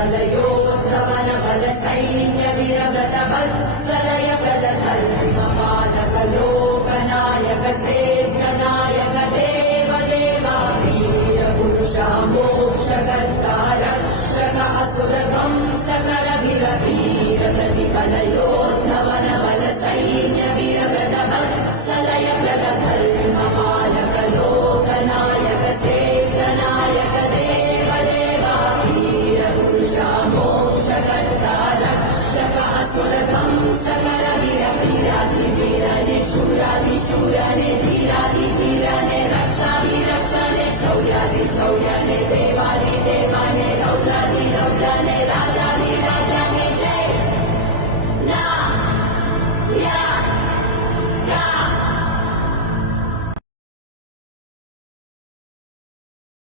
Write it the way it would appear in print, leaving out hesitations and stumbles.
बलयोद्धवन बल सैन्य वीरव्रत वत्सलय प्रदधर्मपालक लोकनायक श्रेष्ठ नायक देव देवा वीर पुरुषा मोक्षकर्ता रक्षक असुर ध्वंसकर वीर वीर प्रतिबलयोद्धवन बल सैन्य वीरव्रत वत्सलय प्रदधर्मपालक लोकनायक श्रेष्ठ नायक देव देवा वीर पुरुषा मोक्षकर्ता रक्षक असुर ध्वंसकर वीर वीराधिवीर निशूराधिशूर निधीर